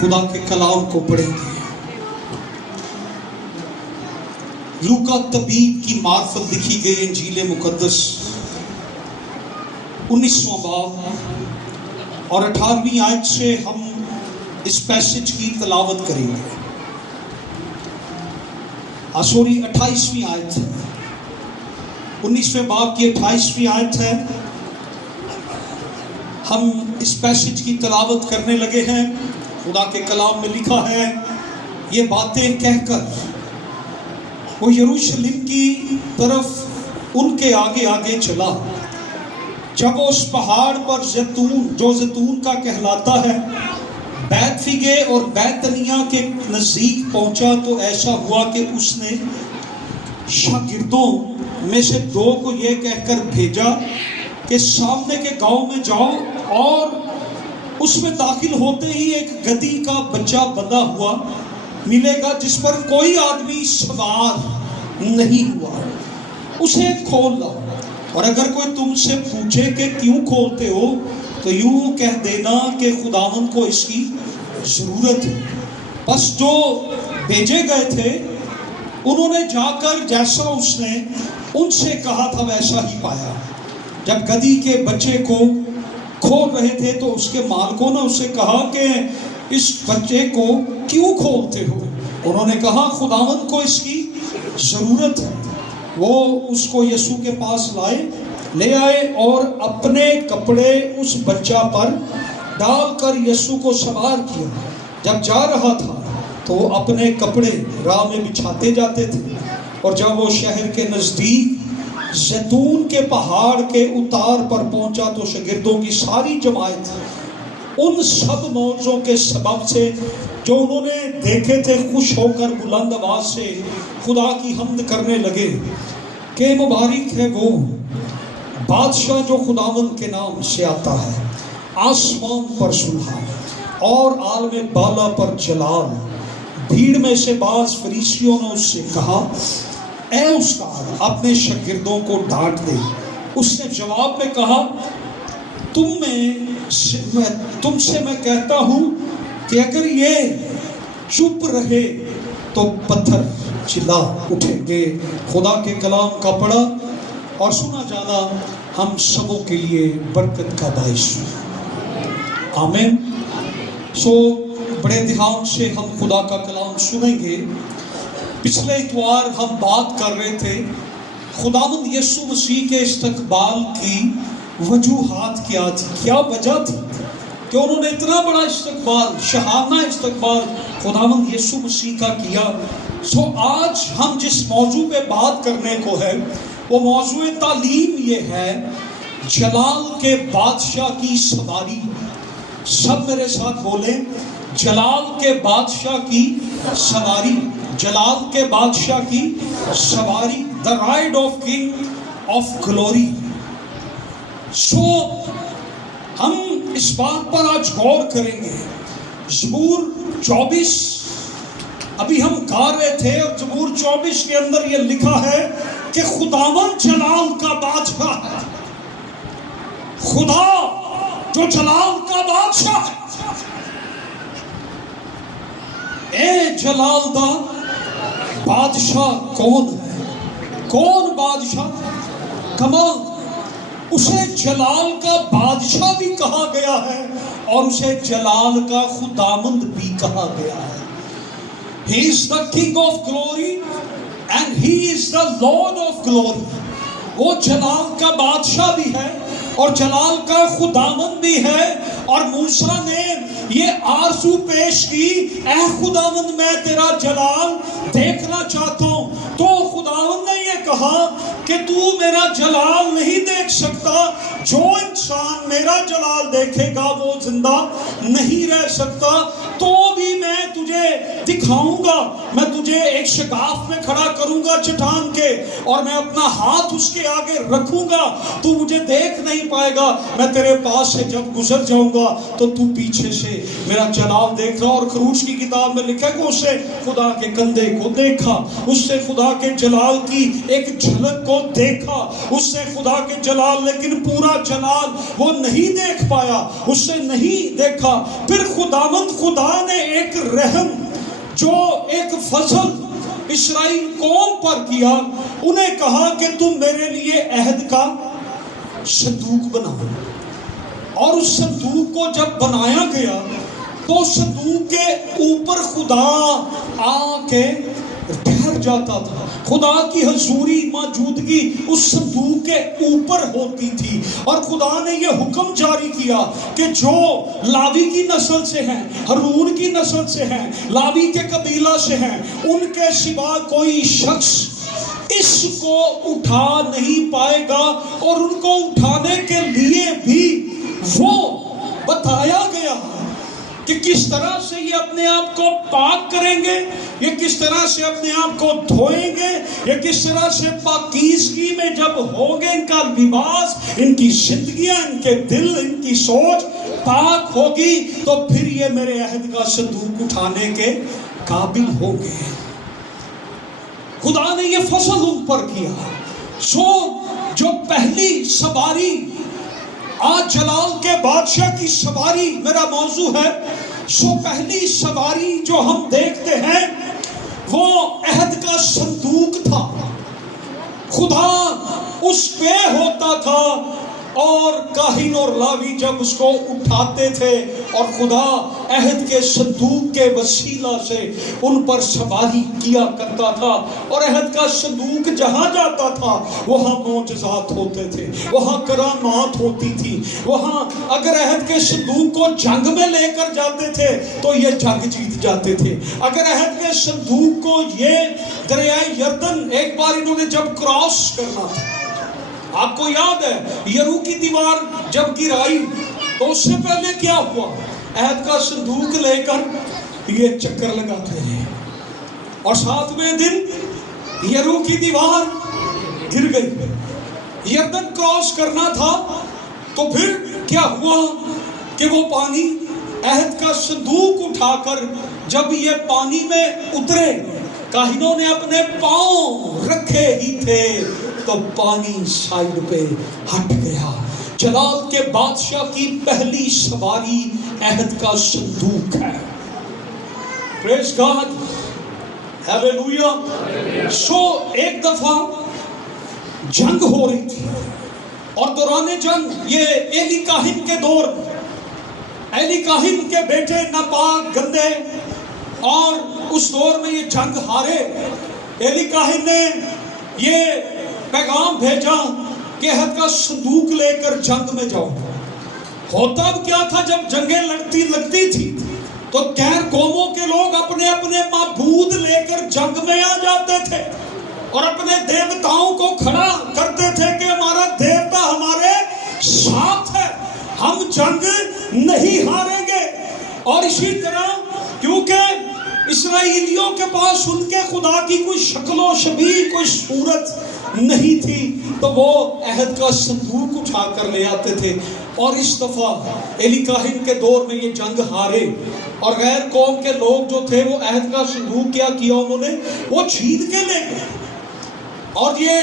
خدا کے کلام کو پڑھیں گے۔ لوکا طبیب کی معرفت لکھی گئی انجیل مقدس 19واں باب اور 18ویں آیت سے ہم اس پیسج کی تلاوت کریں گے۔ 28ویں آیت ہے، 19ویں باب کی 28ویں آیت ہے۔ ہم اس پیسج کی تلاوت کرنے لگے ہیں۔ خدا کے کلام میں لکھا ہے، یہ باتیں کہہ کر وہ یروشلم کی طرف ان کے آگے آگے چلا۔ جب وہ اس پہاڑ پر جو زیتون کا کہلاتا ہے بیت فگے اور بیتنیہ کے نزدیک پہنچا تو ایسا ہوا کہ اس نے شاگردوں میں سے 2 کو یہ کہہ کر بھیجا کہ سامنے کے گاؤں میں جاؤ اور اس میں داخل ہوتے ہی ایک گدھی کا بچہ بندھا ہوا ملے گا جس پر کوئی آدمی سوار نہیں ہوا، اسے کھول لاؤ، اور اگر کوئی تم سے پوچھے کہ کیوں کھولتے ہو تو یوں کہہ دینا کہ خداوند کو اس کی ضرورت ہے۔ بس جو بھیجے گئے تھے انہوں نے جا کر جیسا اس نے ان سے کہا تھا ویسا ہی پایا۔ جب گدھی کے بچے کو کھول رہے تھے تو اس کے مالکوں نے اسے کہا کہ اس بچے کو کیوں کھولتے ہو؟ انہوں نے کہا خداوند کو اس کی ضرورت ہے۔ وہ اس کو یسوع کے پاس لے آئے اور اپنے کپڑے اس بچہ پر ڈال کر یسوع کو سوار کیا۔ جب جا رہا تھا تو وہ اپنے کپڑے راہ میں بچھاتے جاتے تھے، اور جب وہ شہر کے نزدیک زیتون کے پہاڑ کے اتار پر پہنچا تو شاگردوں کی ساری جماعت ان سب معجزوں کے سبب سے جو انہوں نے دیکھے تھے خوش ہو کر بلند آواز سے خدا کی حمد کرنے لگے کہ مبارک ہے وہ بادشاہ جو خداوند کے نام سے آتا ہے، آسمان پر صلح اور عالم بالا پر جلال۔ بھیڑ میں سے بعض فریسیوں نے اس سے کہا، اے استاد اپنے شاگردوں کو ڈانٹ دے۔ اس نے جواب میں کہا، تم سے میں کہتا ہوں کہ اگر یہ چپ رہے تو پتھر چلا اٹھیں گے۔ خدا کے کلام کا پڑھا اور سنا جانا ہم سبوں کے لیے برکت کا باعث ہو۔ آمین۔ بڑے دھیان سے ہم خدا کا کلام سنیں گے۔ پچھلے اتوار ہم بات کر رہے تھے خداوند یسوع مسیح کے استقبال کی وجوہات کیا تھی، کیا وجہ تھی کہ انہوں نے اتنا بڑا استقبال، شاہانہ استقبال خداوند یسوع مسیح کا کیا۔ آج ہم جس موضوع پہ بات کرنے کو ہے وہ موضوع تعلیم یہ ہے، جلال کے بادشاہ کی سواری۔ سب میرے ساتھ بولیں، جلال کے بادشاہ کی سواری، جلال کے بادشاہ کی سواری، the ride of king of glory۔ ہم اس بات پر آج غور کریں گے۔ زبور 24 ابھی ہم گا رہے تھے، اور زبور 24 کے اندر یہ لکھا ہے کہ خداوند جلال کا بادشاہ ہے، خدا جو جلال کا بادشاہ ہے۔ اے جلال دا بادشاہ کون ہے؟ کون بادشاہ؟ کمال، اسے جلال کا بادشاہ بھی کہا گیا ہے اور اسے جلال کا خداوند بھی کہا گیا ہے۔ He is the King of glory and he is the Lord of glory۔ وہ جلال کا بادشاہ بھی ہے اور جلال کا خداوند بھی ہے۔ اور موسیٰ نے یہ آرزو پیش کی، اے خداوند میں تیرا جلال دیکھنا چاہتا ہوں۔ تو خداوند نے یہ کہا کہ تو میرا جلال نہیں دیکھ سکتا، جو انسان میرا جلال دیکھے گا وہ زندہ نہیں رہ سکتا، تو بھی میں تجھے دکھاؤں گا، میں تجھے ایک شگاف میں کھڑا کروں گا چٹان کے اور میں اپنا ہاتھ اس کے آگے رکھوں گا, تو مجھے دیکھ نہیں پائے گا. میں تیرے پاس سے جب گزر جاؤں گا تو تو پیچھے سے میرا جلال دیکھ رہا. اور خروج کی کتاب میں لکھا کہ اس نے خدا کے کندھے کو دیکھا, اس نے خدا کے جلال کی ایک جھلک کو دیکھا, اس نے خدا کے جلال لیکن پورا جلال وہ نہیں دیکھ پایا, اس نے نہیں دیکھا. پھر خداوند خدا نے ایک رحم جو ایک فضل اسرائیل قوم پر کیا, انہیں کہا کہ تم میرے لیے عہد کا صندوق بناؤ. اور اس صندوق کو جب بنایا گیا تو صندوق کے اوپر خدا آ کے ٹھہر جاتا تھا. خدا کی حضوری موجودگی اس صندوق کے اوپر ہوتی تھی. اور خدا نے یہ حکم جاری کیا کہ جو لاوی کی نسل سے ہیں, ہارون کی نسل سے ہیں, لاوی کے قبیلہ سے ہیں, ان کے سوا کوئی شخص اس کو اٹھا نہیں پائے گا. اور ان کو اٹھانے کے لیے بھی وہ بتایا گیا کہ کس طرح سے یہ اپنے آپ کو پاک کریں گے, یہ کس طرح سے اپنے آپ کو دھوئیں گے, یہ کس طرح سے پاکیزگی میں جب ہوگے ان کا لباس, ان کی زندگیاں, ان کے دل, ان کی سوچ پاک ہوگی, تو پھر یہ میرے عہد کا صندوق اٹھانے کے قابل ہوں گے. خدا نے یہ فضل ان پر کیا. سو جو پہلی سواری, آج جلال کے بادشاہ کی سواری میرا موضوع ہے. سو پہلی سواری جو ہم دیکھتے ہیں وہ عہد کا صندوق تھا. خدا اس پہ ہوتا تھا اور کاہن اور لاوی جب اس کو اٹھاتے تھے اور خدا عہد کے صندوق کے وسیلہ سے ان پر سواری کیا کرتا تھا. اور عہد کا صندوق جہاں جاتا تھا وہاں معجزات ہوتے تھے, وہاں کرامات ہوتی تھی. وہاں اگر عہد کے صندوق کو جنگ میں لے کر جاتے تھے تو یہ جنگ جیت جاتے تھے. اگر عہد کے صندوق کو یہ دریائے یردن ایک بار انہوں نے جب کراس کرنا تھا, آپ کو یاد ہے یرو کی دیوار جب گرائی تو اس سے پہلے کیا ہوا, عہد کا صندوق لے کر یہ چکر لگاتے ہیں اور 7ویں دن یرو کی دیوار گر گئی. یردن کراس کرنا تھا تو پھر کیا ہوا کہ وہ پانی, عہد کا صندوق اٹھا کر جب یہ پانی میں اترے, کاہنوں نے اپنے پاؤں رکھے ہی تھے تو پانی سائڈ پہ ہٹ گیا. جلال کے بادشاہ کی پہلی سواری عہد کا صندوق ہے. پریز گاڈ, ہیلیلویا. سو ایک دفعہ جنگ ہو رہی تھی اور دوران جنگ یہ ایلی کاہن کے دور, ایلی کاہن کے بیٹے ناپاک گندے, اور اس دور میں یہ جنگ ہارے. ایلی کاہن نے یہ پیغام بھیجا کہ عہد کا صندوق لے کر جنگ میں جاؤ. ہوتا اب کیا تھا, جب جنگیں لگتی تھی تو غیر قوموں کے لوگ اپنے اپنے معبود لے کر جنگ میں آ جاتے تھے اور اپنے دیوتاؤں کو کھڑا کرتے تھے کہ ہمارا دیوتا ہمارے ساتھ ہے, ہم جنگ نہیں ہاریں گے. اور اسی طرح کیونکہ اسرائیلیوں کے پاس ان کے خدا کی کوئی شکل و شبیہ, کوئی صورت نہیں تھی, تو وہ عہد کا صندوق اٹھا کر لے آتے تھے. اور اس دفعہ ایلی کاہن کے دور میں یہ جنگ ہارے اور غیر قوم کے لوگ جو تھے وہ عہد کا صندوق کیا انہوں نے, وہ جیت کے لے گئے. اور یہ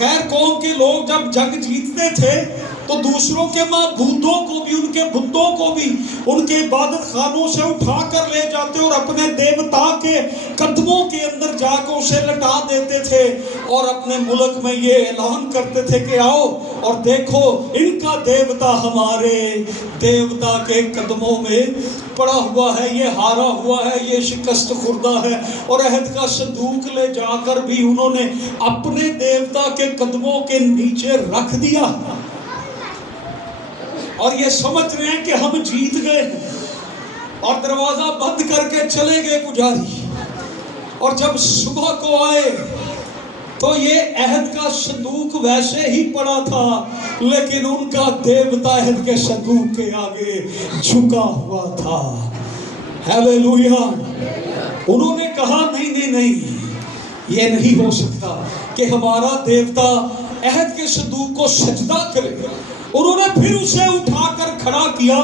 غیر قوم کے لوگ جب جنگ جیتتے تھے تو دوسروں کے معبودوں کو بھی, ان کے بتوں کو بھی ان کے عبادت خانوں سے اٹھا کر لے جاتے اور اپنے دیوتا کے قدموں کے اندر جا کر اسے لٹا دیتے تھے اور اپنے ملک میں یہ اعلان کرتے تھے کہ آؤ اور دیکھو ان کا دیوتا ہمارے دیوتا کے قدموں میں پڑا ہوا ہے, یہ ہارا ہوا ہے, یہ شکست خوردہ ہے. اور عہد کا صندوق لے جا کر بھی انہوں نے اپنے دیوتا کے قدموں کے نیچے رکھ دیا اور یہ سمجھ رہے ہیں کہ ہم جیت گئے, اور دروازہ بند کر کے چلے گئے پجاری. اور جب صبح کو آئے تو یہ عہد کا صندوق ویسے ہی پڑا تھا, لیکن ان کا دیوتا عہد کے صندوق کے آگے جھکا ہوا تھا. ہیلیلویا. انہوں نے کہا نہیں نہیں نہیں، یہ نہیں ہو سکتا کہ ہمارا دیوتا عہد کے صندوق کو سجدہ کرے۔ انہوں نے پھر اسے اٹھا کر کھڑا کیا،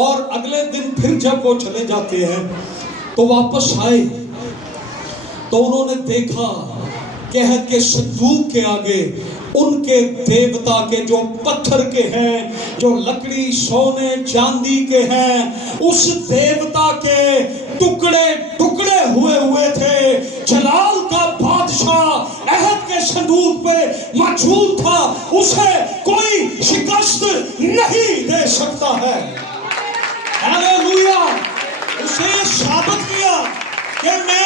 اور اگلے دن پھر جب وہ چلے جاتے ہیں تو واپس آئے تو انہوں نے دیکھا کہ عہد کے صندوق کے آگے ان کے دیوتا کے جو پتھر کے ہیں، جو لکڑی سونے چاندی کے ہیں، اس دیوتا کے ٹکڑے ٹکڑے ہوئے تھے۔ جلال کا بادشاہ عہد کے صندوق پہ موجود تھا، اسے کوئی شکست نہیں دے سکتا ہے۔ ہاللیلویا! اسے ثابت کیا کہ میں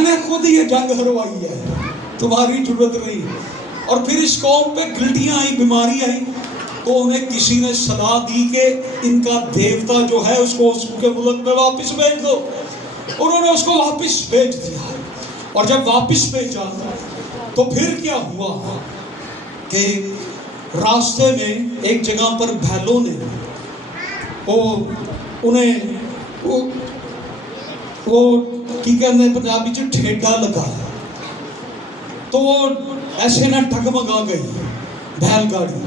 نے خود یہ جنگ ہروائی ہے، تمہاری ضرورت نہیں۔ اور پھر اس قوم پہ گلٹیاں آئی، بیماری آئی، تو انہیں کسی نے صلاح دی کہ ان کا دیوتا جو ہے اس کو اس کے ملک میں واپس بھیج دو۔ انہوں نے اس کو واپس بھیج دیا، اور جب واپس بھیجا تو پھر کیا ہوا کہ راستے میں ایک جگہ پر بھیلوں نے وہ کی کہتے ہیں پنجابی چ ٹھیڈا لگا، تو وہ ایسے نہ ڈگمگا گئی بیل گاڑی،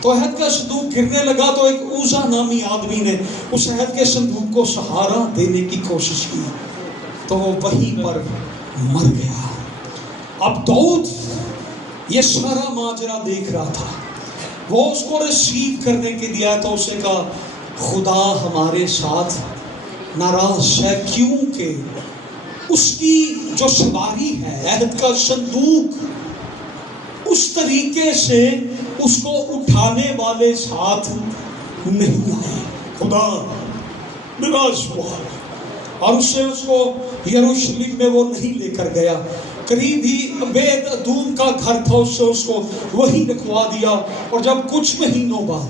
تو عہد کا صندوق گرنے لگا، تو ایک اوزا نامی آدمی نے اس عہد کے صندوق کو سہارا دینے کی کوشش کی، تو وہ وہیں پر مر گیا۔ اب داؤد یہ سارا ماجرا دیکھ رہا تھا، وہ اس کو ریسیو کرنے کے لیے آیا، تو اسے کہا خدا ہمارے ساتھ ناراض ہے، کیونکہ اس کی جو سواری ہے عہد کا صندوق اس طریقے سے اس کو اٹھانے والے ساتھ نہیں آئے۔ خدا ناراض ہوا اور اس کو یروشلم میں وہ نہیں لے کر گیا، قریب ہی عبید ادوم کا گھر تھا، اس کو وہی رکھوا دیا۔ اور جب کچھ مہینوں بعد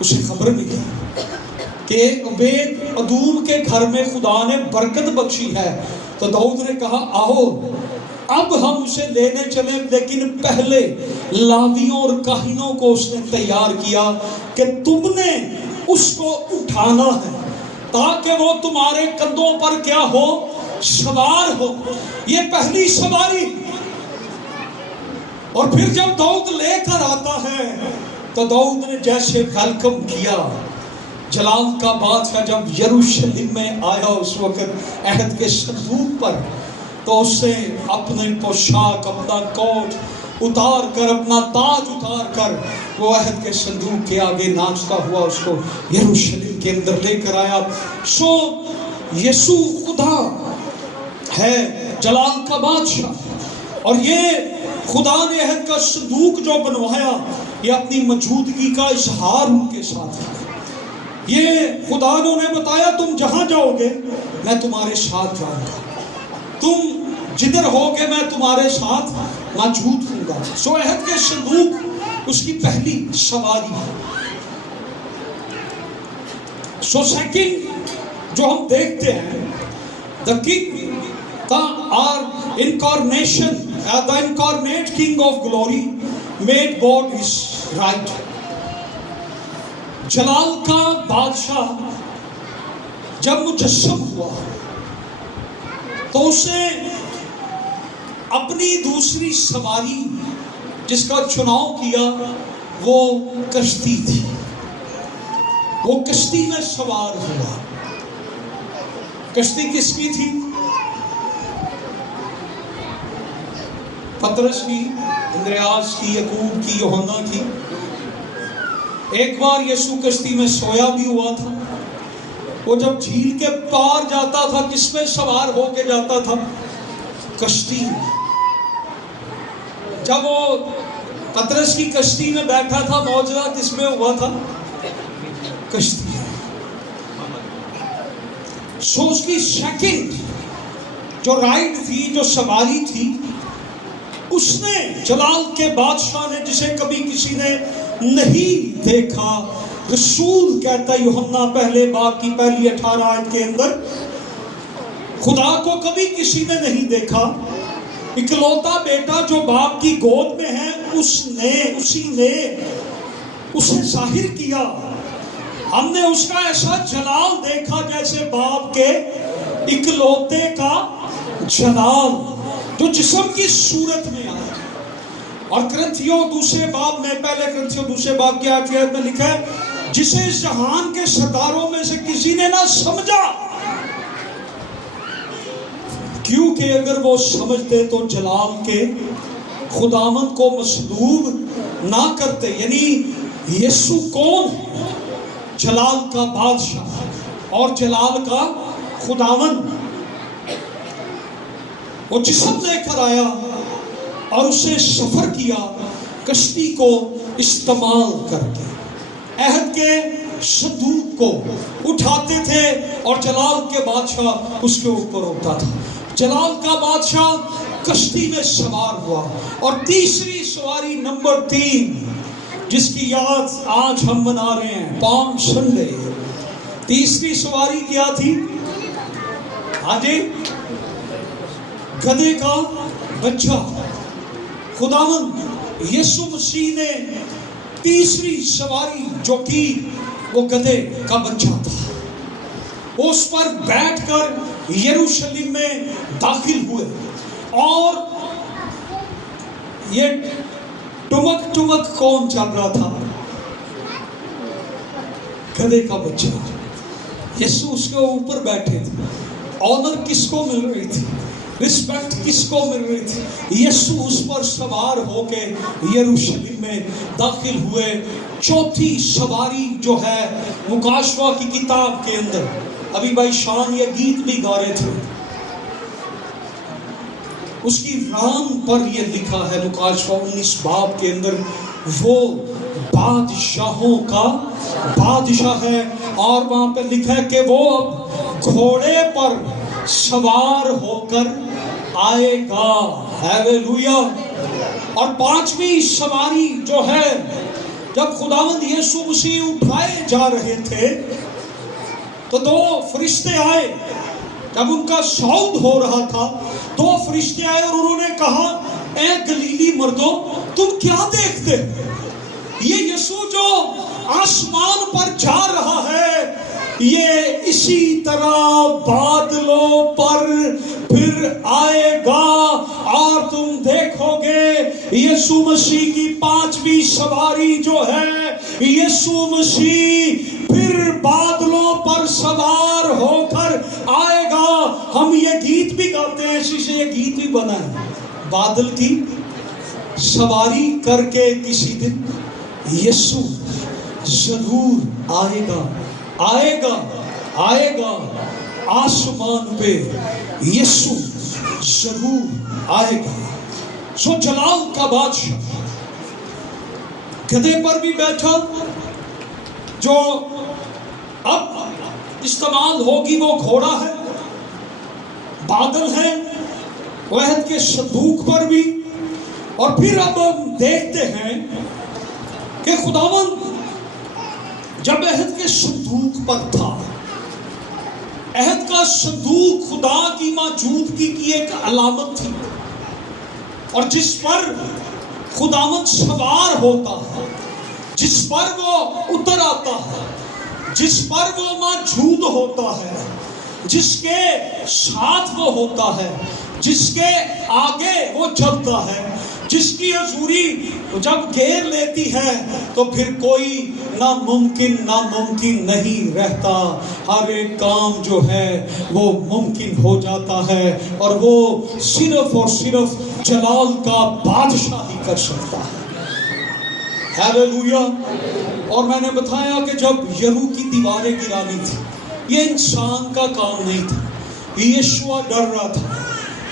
اسے خبر ملی کہ عبید ادوم کے گھر میں خدا نے برکت بخشی ہے، تو داؤد نے کہا آؤ اب ہم اسے لینے چلیں، لیکن پہلے لاویوں اور کاہنوں کو اس نے تیار کیا کہ تم نے اس کو اٹھانا ہے تاکہ وہ تمہارے کندھوں پر کیا ہو، سوار ہو۔ یہ پہلی سواری۔ اور پھر جب داؤد لے کر آتا ہے تو داؤد نے جیسے ویلکم کیا، جلال کا بادشاہ جب یروشلم میں آیا اس وقت عہد کے صندوق پر، تو اس سے اپنے پوشاک، اپنا کوٹ اتار کر، اپنا تاج اتار کر وہ عہد کے صندوق کے آگے ناچتا ہوا اس کو یروشلم کے اندر لے کر آیا۔ سو یسوع خدا ہے، جلال کا بادشاہ، اور یہ خدا نے عہد کا صندوق جو بنوایا، یہ اپنی موجودگی کا اظہار ان کے ساتھ ہے۔ یہ خدا نے انہیں بتایا تم جہاں جاؤ گے میں تمہارے ساتھ جاؤں گا، تم جدھر ہوگے میں تمہارے ساتھ موجود ہوں گا۔ سو عہد کے صندوق اس کی پہلی سواری ہے۔ سو سیکنڈ جو ہم دیکھتے ہیں، the king, the incarnation, the incarnate king of glory made God his right. جلال کا بادشاہ جب مجسم ہوا تو اسے اپنی دوسری سواری جس کا چناؤ کیا وہ کشتی تھی، وہ کشتی میں سوار ہوا۔ کشتی کس کی تھی؟ پترس کی، اندریاس کی، یعقوب کی، یوحنا کی۔ ایک بار یسوع کشتی میں سویا بھی ہوا تھا، وہ جب جھیل کے پار جاتا تھا کس میں سوار ہو کے جاتا تھا؟ کشتی میں۔ جب وہ پترس کی کشتی میں بیٹھا تھا معجزہ کس میں ہوا تھا؟ کشتی میں۔ سو اس کی سیکنڈ جو رائڈ تھی، جو سواری تھی، اس نے جلال کے بادشاہ نے، جسے کبھی کسی نے نہیں دیکھا، رسول کہتا ہے یوحنا پہلے باب کی پہلی 18 آیت کے اندر، خدا کو کبھی کسی نے نہیں دیکھا، اکلوتا بیٹا جو باپ کی گود میں ہے اسی نے اسے ظاہر کیا۔ ہم نے اس کا ایسا جلال دیکھا جیسے باپ کے اکلوتے کا جلال جو جسم کی صورت میں آیا. اور کرنتھیوں دوسرے باب میں، پہلے کرنتھیوں دوسرے باب کی 8 آیت میں لکھا ہے جسے اس جہان کے ستاروں میں سے کسی نے نہ سمجھا، کیونکہ اگر وہ سمجھتے تو جلال کے خداوند کو مصلوب نہ کرتے. یعنی یسوع کون ہے؟ جلال کا بادشاہ اور جلال کا خداوند. وہ جسم لے کر آیا اور اسے سفر کیا کشتی کو استعمال کر کے. عہد کے صندوق کو اٹھاتے تھے اور جلال کے بادشاہ اس کے اوپر ہوتا تھا. جلال کا بادشاہ کشتی میں سوار ہوا. اور تیسری سواری نمبر 3 جس کی یاد آج ہم منا رہے ہیں، پام سنڈے. تیسری سواری کیا تھی؟ ہاں جی، گدھے کا بچہ. خداوند یسوع مسیح نے تیسری سواری جو کی وہ گدھے کا بچہ تھا، اس پر بیٹھ کر یروشلم میں داخل ہوئے. اور یہ ٹمک ٹمک کون چل رہا تھا؟ گدھے کا بچہ. یسوع اس کے اوپر بیٹھے تھے. آنر کس کو مل رہی تھی؟ رسپیکٹ کس کو مل رہی تھی؟ یسوع اس پر سوار ہو کے یروشلم میں داخل ہوئے. چوتھی سواری جو ہے مکاشفہ کی کتاب کے اندر، ابھی بھائی شان یہ گیت بھی گا رہے تھے، اس کی رام پر یہ لکھا ہے مکاشفہ 19 باب کے اندر، وہ بادشاہوں کا بادشاہ ہے. اور وہاں پہ لکھا ہے کہ وہ اب گھوڑے پر سوار ہو کر آئے گا. ہیلیلویا. اور 5ویں سواری جو ہے، جب خداوند یسوع مسیح اٹھائے جا رہے تھے تو 2 فرشتے آئے. جب ان کا صعود ہو رہا تھا 2 فرشتے آئے اور انہوں نے کہا، اے گلیلی مردوں تم کیا دیکھتے؟ یہ یسوع جو آسمان پر جا رہا ہے یہ اسی طرح بادلوں پر پھر آئے گا اور تم دیکھو گے یسوع مسیح کی 5ویں سواری جو ہے، یسوع مسیح پھر بادلوں پر سوار ہو کر آئے گا. ہم یہ گیت بھی گاتے ہیں، اسی سے یہ گیت بھی بنا ہے، بادل کی سواری کر کے کسی دن یسوع ضرور آئے گا، آئے گا، آئے گا. آسمان پہ یسوع ضرور آئے گا. سو جلال کا بادشاہ گدھے پر بھی بیٹھا، جو اب استعمال ہوگی وہ گھوڑا ہے. بادل ہیں عہد کے صندوق پر بھی. اور پھر اب ہم دیکھتے ہیں کہ خداوند جب عہد کے صندوق پر تھا، عہد کا صندوق خدا کی موجودگی کی ایک علامت تھی، اور جس پر خداوند سوار ہوتا ہے، جس پر وہ اتر آتا ہے، جس پر وہ موجود ہوتا ہے، جس کے ساتھ وہ ہوتا ہے، جس کے آگے وہ چلتا ہے، جس کی حضوری جب گھیر لیتی ہے تو پھر کوئی ناممکن نہیں رہتا. ہر ایک کام جو ہے وہ ممکن ہو جاتا ہے، اور وہ صرف اور صرف جلال کا بادشاہ ہی کر سکتا ہے. ہیلیلویا. اور میں نے بتایا کہ جب یرو کی دیواریں گرانی تھی، یہ انسان کا کام نہیں تھا. یشوع ڈر رہا تھا،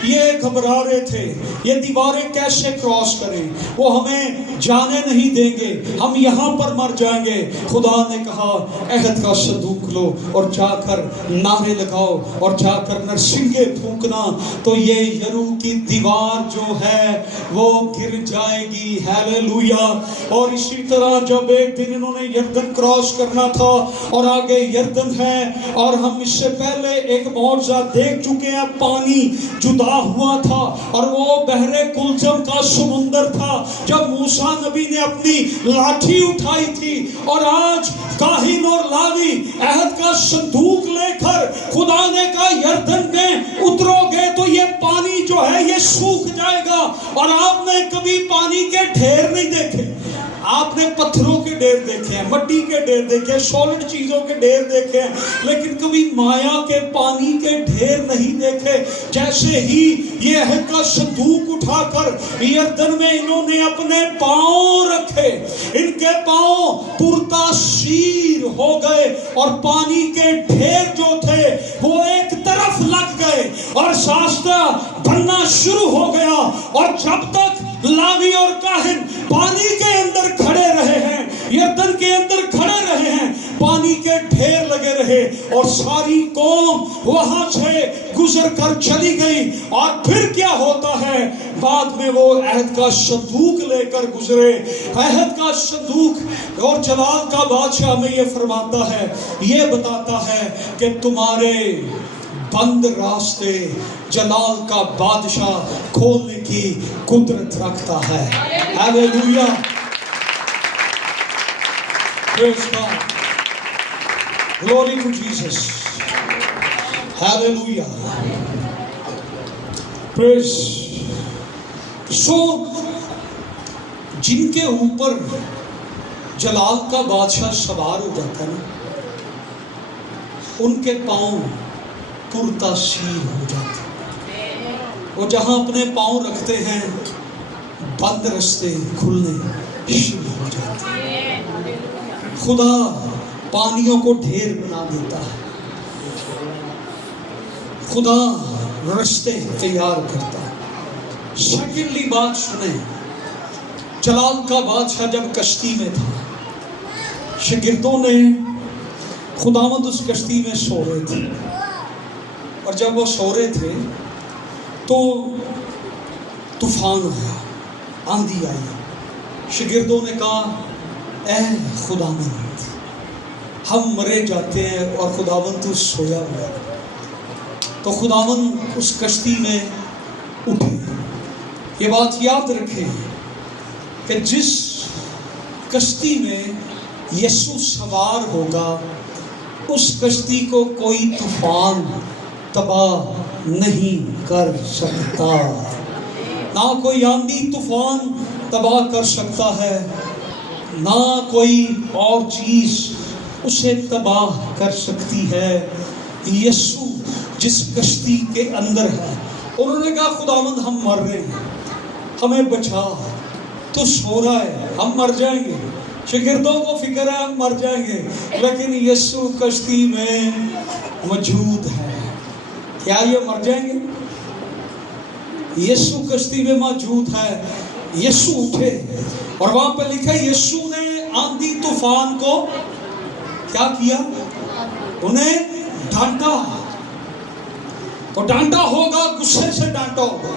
یہ گھبرا رہے تھے، یہ دیواریں کیسے کراس کریں، وہ ہمیں جانے نہیں دیں گے، ہم یہاں پر مر جائیں گے. خدا نے کہا عہد کا صندوق لو اور جا کر نعرے لگاؤ اور جا کر نرسنگے پھونکنا تو یہ یرو کی دیوار جو ہے وہ گر جائے گی. ہیلیلویا. اور اسی طرح جب ایک دن انہوں نے یردن کراس کرنا تھا اور آگے یردن ہے، اور ہم اس سے پہلے ایک معجزہ دیکھ چکے ہیں، پانی جدا بہا ہوا تھا اور وہ بحر کلثم کا سمندر تھا جب موسیٰ نبی نے اپنی لاٹھی اٹھائی تھی، اور آج کاہن اور لاوی عہد کا صندوق لے کر خدا نے کہا یردن میں اترو گے تو یہ پانی جو ہے یہ سوکھ جائے گا۔ اور آپ نے کبھی پانی کے ڈھیر نہیں دیکھے، آپ نے پتھروں کے ڈھیر دیکھے ہیں، مٹی کے ڈھیر دیکھے ہیں، سولڈ چیزوں کے ڈھیر دیکھے ہیں، لیکن کبھی مایا کے پانی کے ڈھیر نہیں دیکھے۔ جیسے ہی یہ عہد کا صندوق اٹھا کر یردن میں انہوں نے اپنے پاؤں رکھے، ان کے پاؤں پرتاثیر ہو گئے اور پانی کے ڈھیر جو تھے وہ ایک طرف لگ گئے اور ساستہ بننا شروع ہو گیا۔ اور جب تک لاوی اور کاہن پانی کے اندر کھڑے رہے ہیں، یردن کے اندر کھڑے رہے ہیں، پانی کے ڈھیر لگے رہے اور ساری قوم وہاں سے گزر کر چلی گئی۔ اور پھر کیا ہوتا ہے؟ بعد میں وہ عہد کا صندوق لے کر گزرے، عہد کا صندوق، اور جلال کا بادشاہ میں یہ فرماتا ہے، یہ بتاتا ہے کہ تمہارے بند راستے جلال کا بادشاہ کھولنے کی قدرت رکھتا ہے۔ Hallelujah, praise God, glory to Jesus, hallelujah, praise. سو جن کے اوپر جلال کا بادشاہ سوار ہو جاتا ہے نا، ان کے پاؤں پرتاثیر ہو جاتے ہیں، وہ جہاں اپنے پاؤں رکھتے ہیں بند رستے کھلنے شروع ہو جاتے ہیں۔ خدا پانیوں کو ڈھیر بنا دیتا ہے، خدا رستے تیار کرتا ہے۔ سیکنڈلی بات سنیں، جلال کا بادشاہ جب کشتی میں تھا، شاگردوں نے خداوند اس کشتی میں سو رہے تھے، اور جب وہ سو رہے تھے تو طوفان آیا، آندھی آئی۔ شاگردوں نے کہا اے خداوند، ہم مرے جاتے ہیں اور خداوند تو سویا ہوا ہے۔ تو خداوند اس کشتی میں اٹھے۔ یہ بات یاد رکھیں کہ جس کشتی میں یسوع سوار ہوگا اس کشتی کو کوئی طوفان تباہ نہیں کر سکتا، نہ کوئی آندھی طوفان تباہ کر سکتا ہے، نہ کوئی اور چیز اسے تباہ کر سکتی ہے۔ یسوع جس کشتی کے اندر ہے، انہوں نے کہا خداوند ہم مر رہے ہیں، ہمیں بچا، تو سو رہا ہے، ہم مر جائیں گے۔ شاگردوں کو فکر ہے ہم مر جائیں گے، لیکن یسوع کشتی میں موجود ہے۔ کیا یہ مر جائیں گے؟ یسوع کشتی میں موجود ہے۔ یسوع اٹھے اور وہاں پہ لکھا ہے یسوع نے آندھی طوفان کو کیا کیا؟ انہیں ڈانٹا۔ تو ڈانٹا ہوگا، غصے سے ڈانٹا ہوگا،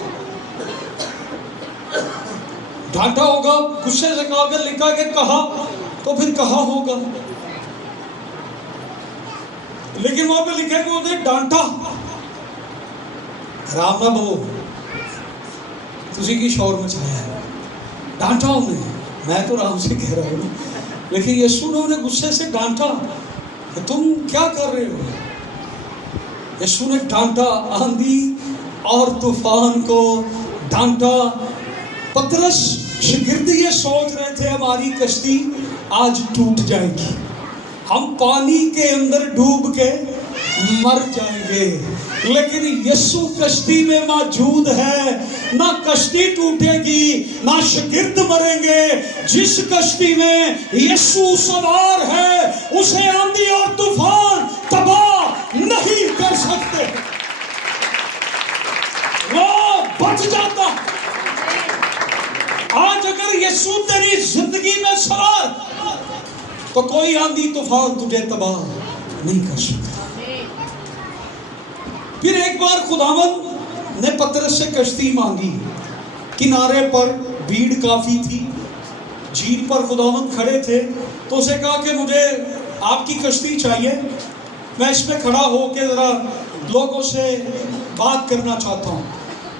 ڈانٹا ہوگا، غصے سے کہا کہ لکھا کہ کہا تو پھر کہا ہوگا، لیکن وہاں پہ لکھا کہ انہیں ڈانٹا۔ رام نہ بہو، تسی کی شور مچایا ہے، ڈانٹا انہیں، میں تو رام سے کہہ رہا ہوں، لیکن یسوع نے انہیں غصے سے ڈانٹا کہ تم کیا کر رہے ہو؟ یسوع نے ڈانٹا، آندھی اور طوفان کو ڈانٹا۔ پترس شاگرد یہ سوچ رہے تھے ہماری کشتی آج ٹوٹ جائے گی، ہم پانی کے اندر ڈوب کے مر جائیں گے، لیکن یسوع کشتی میں موجود ہے، نہ کشتی ٹوٹے گی نہ شاگرد مریں گے۔ جس کشتی میں یسوع سوار ہے اسے آندھی اور طوفان تباہ نہیں کر سکتے، وہ بچ جاتا۔ آج اگر یسوع تیری زندگی میں سوار تو کوئی آندھی طوفان تجھے تباہ نہیں کر سکتا۔ پھر ایک بار خداوند نے پترس سے کشتی مانگی، کنارے پر بھیڑ کافی تھی، جھیل پر خداوند کھڑے تھے، تو اسے کہا کہ مجھے آپ کی کشتی چاہیے، میں اس میں کھڑا ہو کے ذرا لوگوں سے بات کرنا چاہتا ہوں۔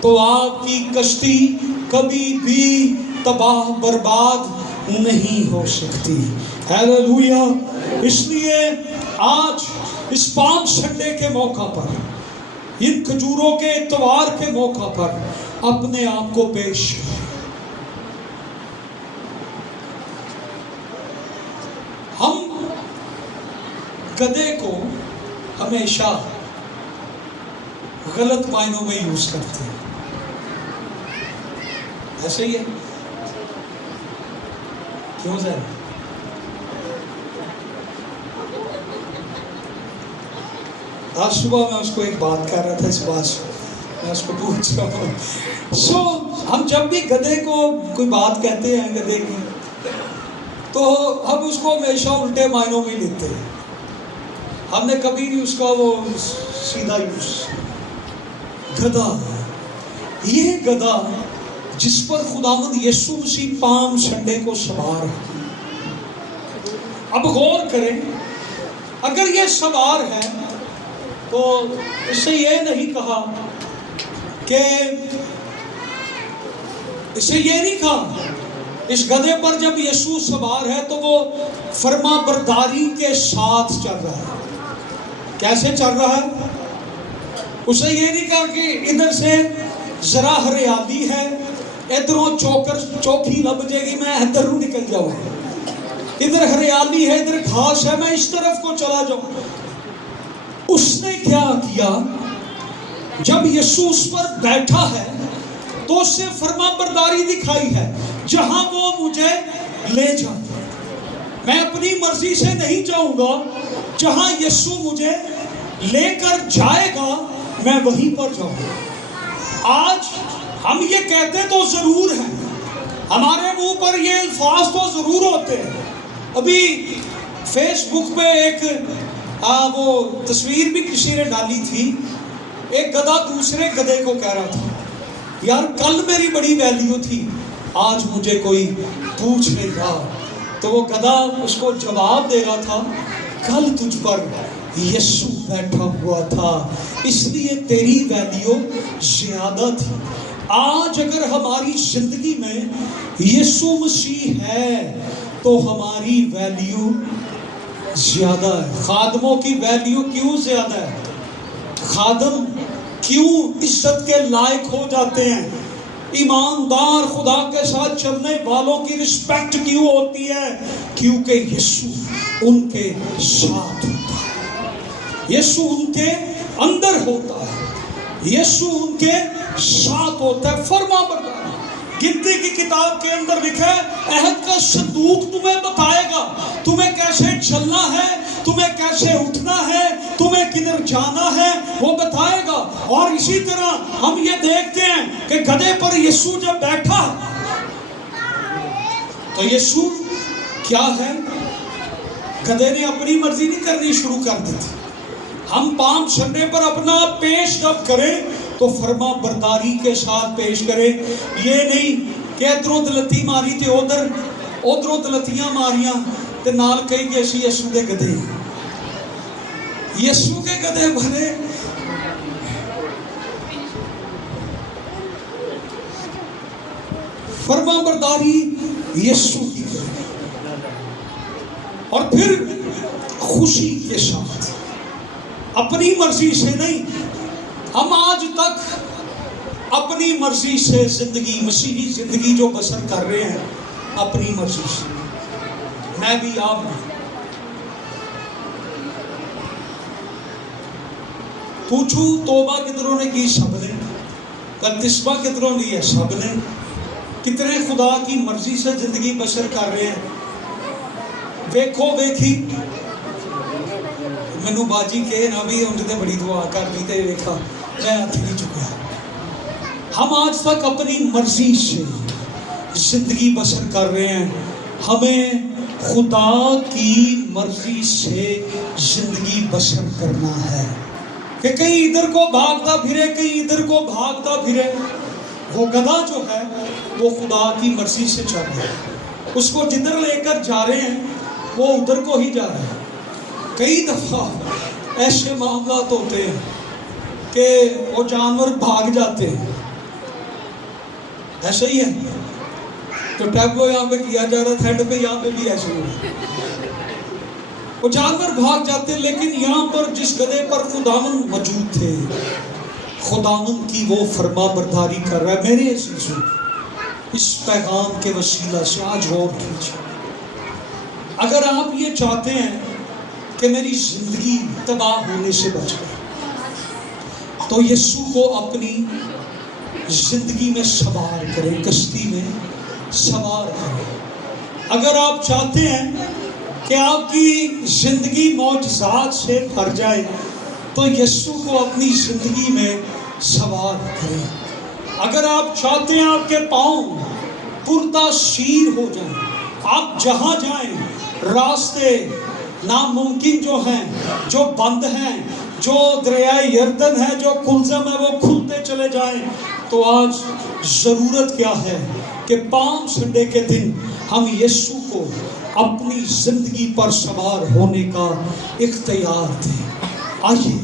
تو آپ کی کشتی کبھی بھی تباہ برباد نہیں ہو سکتی۔ ہیلیلویا۔ اس لیے آج اس پام سنڈے کے موقع پر، ان کھجوروں کے اتوار کے موقع پر اپنے آپ کو پیش کریں۔ ہم گدھے کو ہمیشہ غلط معنوں میں یوز کرتے ہیں، ایسے ہی ہے کیوں سر؟ آج صبح میں اس کو ایک بات کر رہا تھا، اس بات سے میں اس کو پوچھ رہا ہوں ہم جب بھی گدھے کو کوئی بات کہتے ہیں گدھے کی، تو ہم اس کو ہمیشہ الٹے معنوں میں لیتے ہیں، ہم نے کبھی نہیں اس کا وہ سیدھا یوز۔ گدھا، یہ گدھا جس پر خداوند یسوع مسیح پام سنڈے کو سوار ہے، اب غور کریں، اگر یہ سوار ہے تو اس سے یہ نہیں کہا کہ اسے یہ نہیں کہا اس گدھے پر جب یسوع سوار ہے تو وہ فرما برداری کے ساتھ چل رہا ہے۔ کیسے چل رہا ہے؟ اسے یہ نہیں کہا کہ ادھر سے ذرا ہریالی ہے، ادھروں چوکھی لب جائے گی، میں ادھر نکل جاؤں، ادھر ہریالی ہے، ادھر گھاس ہے، میں اس طرف کو چلا جاؤں۔ اس نے کیا کیا؟ جب یسوع اس پر بیٹھا ہے تو اس سے فرما برداری دکھائی ہے، جہاں وہ مجھے لے جائے، میں اپنی مرضی سے نہیں جاؤں گا، جہاں یسوع مجھے لے کر جائے گا میں وہیں پر جاؤں گا۔ آج ہم یہ کہتے تو ضرور ہیں، ہمارے منہ پر یہ الفاظ تو ضرور ہوتے ہیں۔ ابھی فیس بک پہ ایک وہ تصویر بھی کسی نے ڈالی تھی، ایک گدھا دوسرے گدھے کو کہہ رہا تھا یار کل میری بڑی ویلیو تھی، آج مجھے کوئی پوچھ نہیں رہا، تو وہ گدھا اس کو جواب دے رہا تھا کل تجھ پر یسوع بیٹھا ہوا تھا، اس لیے تیری ویلیو زیادہ تھی۔ آج اگر ہماری زندگی میں یسوع مسیح ہے تو ہماری ویلیو زیادہ ہے۔ خادموں کی ویلیو کیوں زیادہ ہے؟ خادم کیوں عزت کے لائق ہو جاتے ہیں؟ ایماندار خدا کے ساتھ چلنے والوں کی رسپیکٹ کیوں ہوتی ہے؟ کیونکہ یسوع ان کے ساتھ ہوتا ہے، یسوع ان کے اندر ہوتا ہے، یسوع ان کے ساتھ ہوتا ہے۔ فرما بردار گنتی کی کتاب کے اندر لکھا ہے عہد کا صندوق تمہیں بتائے گا تمہیں کیسے چلنا ہے، تمہیں کیسے اٹھنا ہے، تمہیں کدھر جانا ہے، وہ بتائے گا۔ اور اسی طرح ہم یہ دیکھتے ہیں کہ گدھے پر یسوع جب بیٹھا تو یسوع کیا ہے؟ گدھے نے اپنی مرضی نہیں کرنی شروع کر دی تھی۔ ہم پام سنڈے پر اپنا پیش جب کریں تو فرما برداری کے ساتھ پیش کریں، یہ نہیں کہ ادھروں دلتی ماری تے ادھروں دلتیاں ماریاں تے نال کئی کہ اسی یسوع دے گدھے، یسوع کے گدھے بنے۔ فرما برداری یسوع کی اور پھر خوشی کے ساتھ، اپنی مرضی سے نہیں۔ ہم آج تک اپنی مرضی سے زندگی، مسیحی زندگی جو بسر کر رہے ہیں اپنی مرضی سے، میں بھی آپ بھی۔ پوچھو توبہ کتنوں نے کی؟ سب نے۔ بپتسمہ کتنوں نے لیا؟ سب نے۔ کتنے خدا کی مرضی سے زندگی بسر کر رہے ہیں؟ ویکھو ویکھی مینو باجی کہ نہ بھی ان نے بڑی دعا کر دی تے ویکھا میں ہاتھ نہیں چکا۔ ہم آج تک اپنی مرضی سے زندگی بسر کر رہے ہیں، ہمیں خدا کی مرضی سے زندگی بسر کرنا ہے کہ کہیں ادھر کو بھاگتا پھرے، کہیں ادھر کو بھاگتا پھرے۔ وہ گدھا جو ہے وہ خدا کی مرضی سے چل رہا ہے، اس کو جدھر لے کر جا رہے ہیں وہ ادھر کو ہی جا رہے ہیں۔ کئی دفعہ ایسے معاملات ہوتے ہیں کہ وہ جانور بھاگ جاتے ہیں، ایسا ہی ہے جو ٹیبلو یہاں پہ کیا جا رہا تھا ہیڈ پہ، یہاں پہ بھی ایسے ہو. وہ جانور بھاگ جاتے، لیکن یہاں پر جس گدھے پر خداوند موجود تھے، خداوند کی وہ فرما برداری کر رہا ہے. میرے عزیزو، اس پیغام کے وسیلہ سے آج غور کیجیے. اگر آپ یہ چاہتے ہیں کہ میری زندگی تباہ ہونے سے بچ گئی، تو یسوع کو اپنی زندگی میں سوار کریں، کشتی میں سوار کریں. اگر آپ چاہتے ہیں کہ آپ کی زندگی معجزات سے بھر جائے، تو یسوع کو اپنی زندگی میں سوار کریں. اگر آپ چاہتے ہیں آپ کے پاؤں پرتاثیر ہو جائیں، آپ جہاں جائیں راستے ناممکن جو ہیں، جو بند ہیں، جو دریائے یردن ہے، جو کلزم ہے، وہ کھلتے چلے جائیں، تو آج ضرورت کیا ہے کہ پالم سنڈے کے دن ہم یسوع کو اپنی زندگی پر سوار ہونے کا اختیار دیں. آئیے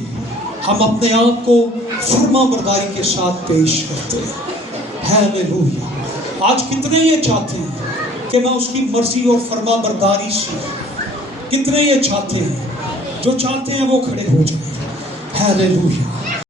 ہم اپنے آپ کو فرما برداری کے ساتھ پیش کرتے ہیں. ہیلیلویا. آج کتنے یہ چاہتے ہیں کہ میں اس کی مرضی اور فرما برداری سے، کتنے یہ چاہتے ہیں؟ جو چاہتے ہیں وہ کھڑے ہو جائیں. ہیلیلویا.